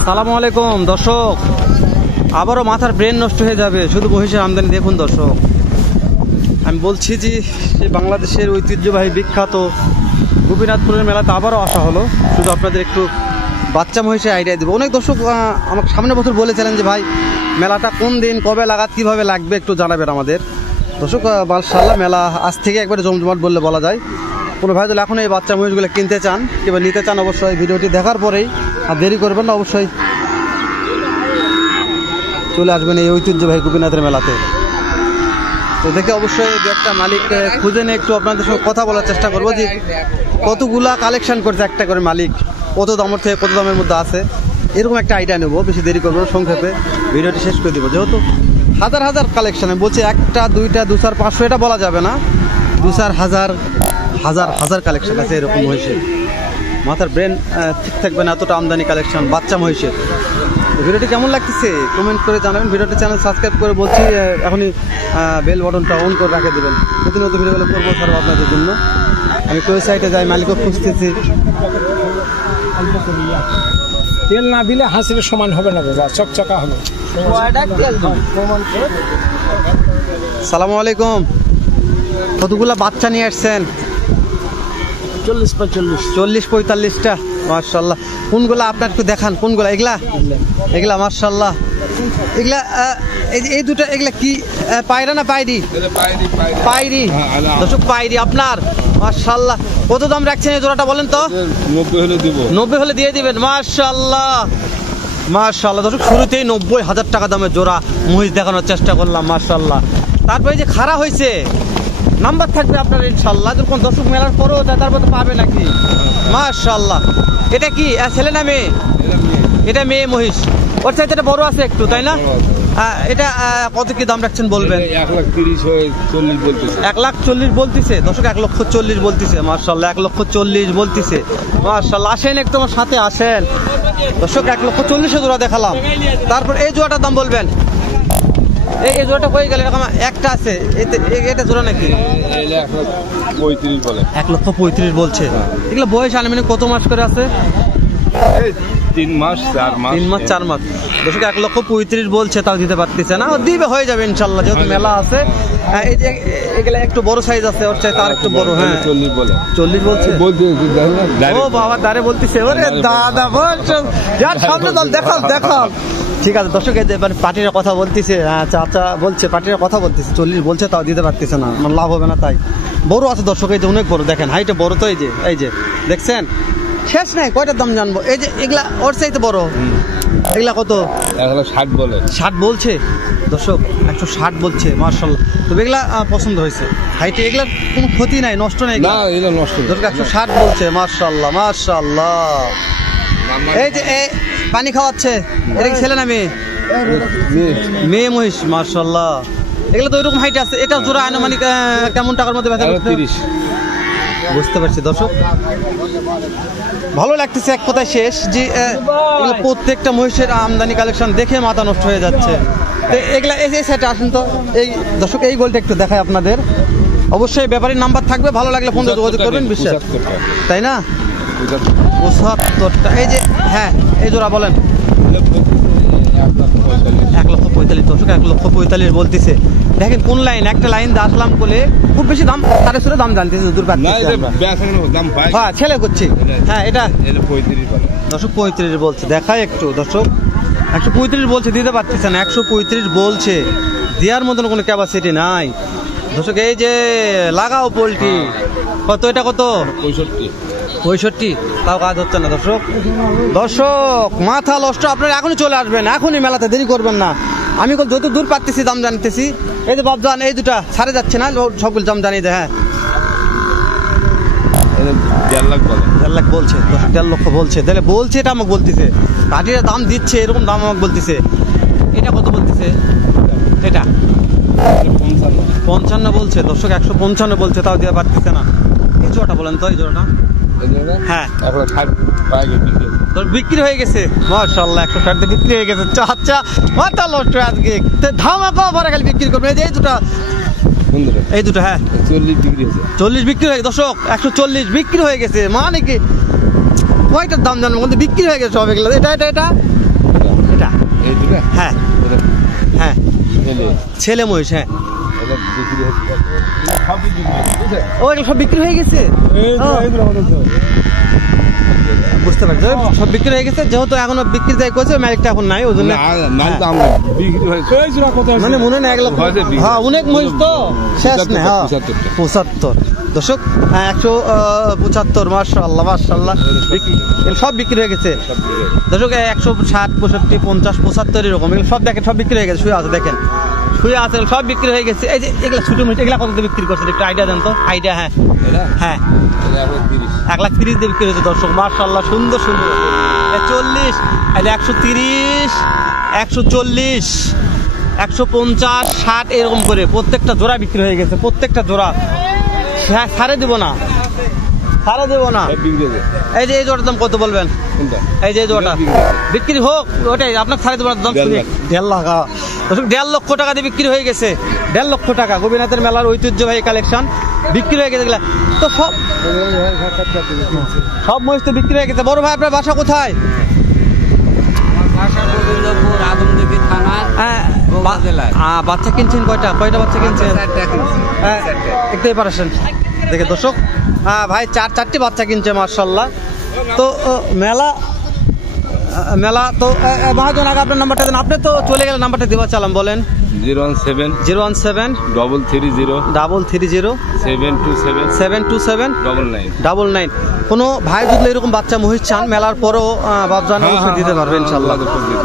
আসসালামু আলাইকুম দর্শক, আবারও মাথার ব্রেন নষ্ট হয়ে যাবে শুধু মহিষের আমদানি দেখুন দর্শক। আমি বলছি যে বাংলাদেশের ঐতিহ্যবাহী বিখ্যাত গোপীনাথপুরের মেলাতে আবারও আসা হলো। শুধু আপনাদের একটু বাচ্চা মহিষের আইডিয়া দেবো। অনেক দর্শক আমাকে সামনের বছর বলেছিলেন যে ভাই মেলাটা কোন দিন কবে লাগাত কীভাবে লাগবে একটু জানাবেন আমাদের। দর্শক মাশাআল্লাহ মেলা আজ থেকে একবারে জমজমাট বললে বলা যায়। কোনো ভাই যদি এখন এই বাচ্চা মহিষগুলো কিনতে চান কিংবা নিতে চান অবশ্যই ভিডিওটি দেখার পরেই, আর দেরি করবেন না, অবশ্যই চলে আসবেন এই ঐতিহ্যবাহী গোপীনাথের মেলাতে। তো দেখে অবশ্যই দু একটা মালিক খুঁজে নিয়ে একটু আপনাদের সঙ্গে কথা বলার চেষ্টা করবো যে কতগুলা কালেকশন করছে একটা করে মালিক, কত দামের থেকে কত দামের মধ্যে আছে, এরকম একটা আইডিয়া নেবো। বেশি দেরি করবো, সংক্ষেপে ভিডিওটি শেষ করে দেবো। যেহেতু হাজার হাজার কালেকশন, বলছে একটা দুইটা 200-500 এটা বলা যাবে না, 200-1000 হাজার হাজার কালেকশন আছে এরকম মহিষের। মাথার ব্রেন ঠিক থাকবে না এতটা আমদানি কালেকশন বাচ্চা মহিষের। ভিডিওটি কেমন লাগতেছে কমেন্ট করে জানাবেন। ভিডিওটি চ্যানেল সাবস্ক্রাইব করে বলছি এখনই বেল বাটনটা অন করে রেখে দেবেন। নতুন নতুন ভিডিওগুলো করবো ছাড়বো আপনাদের জন্য। আমি ওই সাইডে যাই, মালিকও খুঁজতেছি। তেল না দিলে হাঁসের সমান হবে না বাবা, চকচকা হবে। সালামু আলাইকুম, কতগুলা বাচ্চা নিয়ে আসছেন? 40-45টা মাশাআল্লাহ। কোনগুলা আপনার একটু দেখান, কোনগুলা? এগুলা মাশাআল্লাহ। এগুলা এই দুটো এগুলা কি পায়রা না পায়রি? পায়রি দর্শক, পায়রি আপনার মাশাআল্লাহ। কত দাম রাখছেন এই জোড়াটা বলেন তো? 90 হলে দিয়ে দিবেন মাশাআল্লাহ মাশাআল্লাহ। দর্শক শুরুতেই 90,000 টাকা দামের জোড়া মহিষ দেখানোর চেষ্টা করলাম মাশাআল্লাহ। তারপরে যে খাড়া হয়েছে নাম্বার থাকবে আপনার ইনশাল্লাহ, যখন দর্শক মেলার পরেও যায় তারপর তো পাবে নাকি মাশাআল্লাহ। এটা কি ছেলে না মেয়ে? এটা মেয়ে মহিষ। ওর চাইতে এটা বড় আছে একটু, তাই না? এটা কত কি দাম রাখছেন বলবেন? 1,40,000 বলতেছে দর্শক, 1,40,000 বলতেছে মাশাআল্লাহ, 1,40,000 বলতেছে মাশাআল্লাহ। আসেন একটু আমার সাথে আসেন দর্শক, 1,40,000 জোড়া দেখালাম। তারপর এই জোড়াটার দাম বলবেন? এই জোড়াটা হয়ে গেলে এরকম একটা আছে, এটা জোড়া নাকি? 1,35,000 বলছে। এগুলো বয়স আনুমানিক কত মাস করে আছে? 3 মাস 4 মাস। দর্শক 1,35,000 বলছে, তাও দিতে পারতেছে না। দিবে, হয়ে যাবে ইনশাল্লাহ, যেহেতু মেলা আছে। এগুলা একটু বড় সাইজ আছে, ওর চাইতে আর একটু বড়। হ্যাঁ 40 বলছে। ও বাবা দাঁড়ে বলতেছে, ওরে দাদা বলছো সামনে দল দেখাও। ঠিক আছে দর্শক, এবার পার্টির কথা বলতেছে, চাচা বলছে পার্টির কথা বলতেছে, 40 বলছে, তাও দিতে পারতেছে না, আমার লাভ হবে না। তাই বড় আছে দর্শক, এই যে অনেক বড়, দেখেন হাইটে বড়। তো এই যে দেখছেন, শেষ নাই, কয়টার দাম জানবো? এই যে এগুলা ওর চাইতে বড়, এগুলা কত? 60 বলছে দর্শক, 160 বলছে মাশাআল্লাহ। তবে এগুলা পছন্দ হয়েছে, হাইটে এগুলার কোনো ক্ষতি নাই, নষ্ট নাই দর্শক। 160 বলছে মাশাআল্লাহ মাশাআল্লাহ। এই যে পানি খাওয়াচ্ছে, এটা কি ছেলে না মেয়ে? মেয়ে মহিষ মাশাআল্লাহ। এগুলো তো ওইরকম হাইট আছে। এটা জোড়া আনুমানিক কেমন টাকার মধ্যে বেচা? 30। বুঝতে পারছি দর্শক, ভালো লাগতেছে। এক কথায় শেষ যে প্রত্যেকটা মহিষের আমদানি কালেকশন দেখে মাথা নষ্ট হয়ে যাচ্ছে। এগুলা এই সাইডে আসেন তো। এই দর্শক এই গোলটা একটু দেখায় আপনাদের। অবশ্যই ব্যাপারীর নাম্বার থাকবে, ভালো লাগলে ফোন যোগাযোগ করবেন, বিশ্বাস তাই না? 75টা। এই যে হ্যাঁ এই জোড়া বলেন? 1,45,000 দর্শক, 1,45,000 বলতেছে। দেখেন কোন লাইন, একটা লাইন দিয়ে আসলাম বলে খুব বেশি দাম, তার সুরে দাম জানতেছে দূর পাচ্ছে। হ্যাঁ ছেলে করছি। হ্যাঁ এটা দর্শক 35 বলছে। দেখায় একটু দর্শক, 135 বলছে, দিতে পারতেছে না। 135 বলছে, দেওয়ার মতন কোনো ক্যাপাসিটি নাই দর্শক। এই যে লাগাও পোল্ট্রি, কত এটা? কত? 65। তাও কাজ হচ্ছে না দর্শক মাথা নষ্ট। আপনারা এখনই চলে আসবেন, এখনই মেলাতে, দেরি করবেন না। আমি যত দূর পাচ্ছি দাম জানতেছি। এই যে বাবজান, এই দুটা ছাড়ে যাচ্ছে না, সবগুলো দাম জানিয়ে দেয়। হ্যাঁ 1.5 লাখ বলছে, 1.5 লক্ষ বলছে। তাহলে বলছে, এটা আমাকে বলতেছে, কাঠিটা দাম দিচ্ছে, এরকম দাম আমাকে বলতেছে। এটা কত বলতেছে? এটা 55 বলছে দর্শক, 155 বলছে, তাও দেওয়া পারতেছে না। এই জোড়াটা বলেন তো? এই জোড়াটা হ্যাঁ বিক্রি হয়ে গেছে মাশাআল্লাহ, 160 বিক্রি হয়ে গেছে। আচ্ছা মাথা নষ্ট আজকে, ধামাকা পরে খালি বিক্রি করবে। এই দুটো হ্যাঁ 40 বিক্রি হয়ে গেছে দর্শক, 140 বিক্রি হয়ে গেছে। মানে কি কয়টার দাম জানবো, কিন্তু বিক্রি হয়ে গেছে সব এগুলো। এটা এই দুটো হ্যাঁ হ্যাঁ ছেলে মহিষ, হ্যাঁ। ও এগুলো সব বিক্রি হয়ে গেছে, বুঝতে পারছি, সব বিক্রি হয়ে গেছে। যেহেতু এখনো বিক্রি যাই করছে, মালিকটা এখন নাই, ওই জন্য মানে মনে নেই 1 লক্ষ। হ্যাঁ অনেক মহিষ তো শেষ নেই। হ্যাঁ 75 দর্শক, 175, মাশাআল্লাহ মাশাআল্লাহ, সব বিক্রি হয়ে গেছে দর্শক। 160, 65, 50, 75 এরকম এগুলো সব দেখেন, সব বিক্রি হয়ে গেছে। শুয়ে আছে দেখেন, শুয়ে আছে, সব বিক্রি হয়ে গেছে। এই যে এগুলা ছোট মহিষ, এগুলা কত বিক্রি করছে একটু আইডিয়া দেন তো, আইডিয়া। হ্যাঁ হ্যাঁ 1,30,000 দিয়ে বিক্রি হয়েছে দর্শক, মাশাআল্লাহ সুন্দর সুন্দর। 40, 130, 140, 150, 60 এরকম করে প্রত্যেকটা জোড়া বিক্রি হয়ে গেছে, প্রত্যেকটা জোড়া। ছাড়ে দেবো না, ছাড়ে দেবো না। এই যে এই জোড়ার দাম কত বলবেন? এই যে জোড়াটা বিক্রি হোক, ওটাই আপনাকে ছাড়ে দেবো না। দাম 1.5 লাখ, 1.5 লক্ষ টাকা দিয়ে বিক্রি হয়ে গেছে। 1.5 লক্ষ টাকা গোপীনাথের মেলার ঐতিহ্যবাহী কালেকশন বিক্রি হয়ে গেছে। তো সব মহিষ তো বিক্রি হয়ে গেছে। বড় ভাই আপনার বাসা কোথায়? বাচ্চা কিনছেন কয়টা বাচ্চা কিনছেন? একটু পারেন দেখে দর্শক, ভাই 4টি বাচ্চা কিনছে মাশাআল্লাহ। তো মেলা তো মহাজন, আগে আপনার নাম্বারটা দেন। আপনি তো চলে গেলে নাম্বারটা দেওয়া চালাম, বলেন। 017 330 727 99। কোনো ভাই যদি এরকম বাচ্চা মহিষ চান, মেলার পরও বাবজান অবশ্যই দিতে পারবে ইনশাআল্লাহ।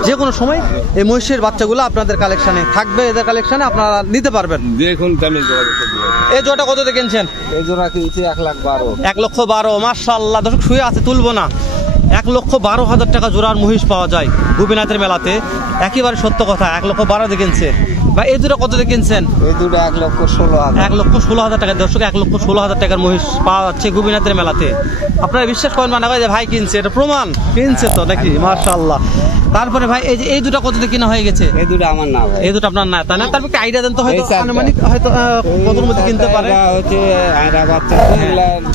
যে কোনো সময় এই মহিষের বাচ্চাগুলো আপনাদের কালেকশনে থাকবে, এদের কালেকশনে আপনারা নিতে পারবেন। দেখুন এই জোড়াটা কত দিয়ে কিনছেন? এই জোড়া কিনছি 1,12,000। 1,12,000 মাশাআল্লাহ দর্শক, শুয়ে আছে, তুলবো না। 1,12,000 টাকা জোড়ার মহিষ পাওয়া যায় গোপীনাথের মেলাতে, একেবারে সত্য কথা। 1,12,000 দিয়ে কিনছে ভাই। এই দুটো কত দিয়ে কিনছেন? এই দুটো 1,16,000। 1,16,000 টাকা দর্শক, 1,16,000 টাকার মহিষ পাওয়া যাচ্ছে গোপীনাথের মেলাতে। আপনারা বিশ্বাস করেন না যে ভাই কিনছে, এটা প্রমাণ কিনছে তো নাকি? মাশাআল্লাহ। তারপরে ভাই এই দুটো কত দিয়ে কিনা হয়ে গেছে? এই দুটো আমার না ভাই, এই দুটো আপনার না, তাই না? তারপর একটা আইডিয়া দেন তো, হয়তো আনুমানিক হয়তো কতর মধ্যে কিনতে পারে? হচ্ছে আয়রা বাচ্চা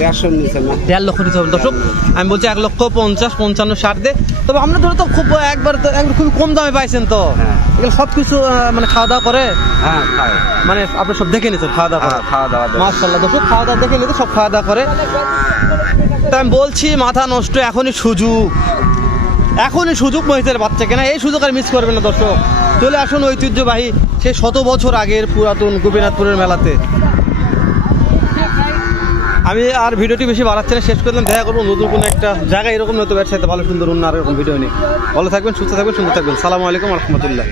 1,50,000 নিচে না, 1.5 লক্ষ নিতে হবে দর্শক। আমি বলছি 1,50,000, 55, 60 দে। তবে আমরা ধরো তো খুব একবার খুব কম দামে পাইছেন তো। এগুলো সবকিছু মানে খাওয়া দাওয়া করে? হ্যাঁ খায়, মানে আপনি সব দেখে নিতেন খাওয়া দাওয়া? খাওয়া দাওয়া মাশাআল্লাহ দর্শক, খাওয়া দাওয়া দেখে নিতে, সব খাওয়া দাওয়া করে। তা আমি বলছি মাথা নষ্ট, এখনই সুযোগ মহিষের বাচ্চা কেনা, এই সুযোগ আর মিস করবেন না দর্শক। চলে আসুন ঐতিহ্যবাহী সেই 100 বছর আগের পুরাতন গোপীনাথপুরের মেলাতে। আমি আর ভিডিওটি বেশি বাড়াচ্ছি না, শেষ করলাম। দেখা করবো নতুন কোনো একটা জায়গায় এরকম নতুন ব্যবসায়ীতে ভালো সুন্দর অন্য আর এরকম ভিডিও নিয়ে। ভালো থাকবেন, সুস্থ থাকবেন, সুন্দর থাকবেন। সালামু আলাইকুম ওয়া রাহমাতুল্লাহ।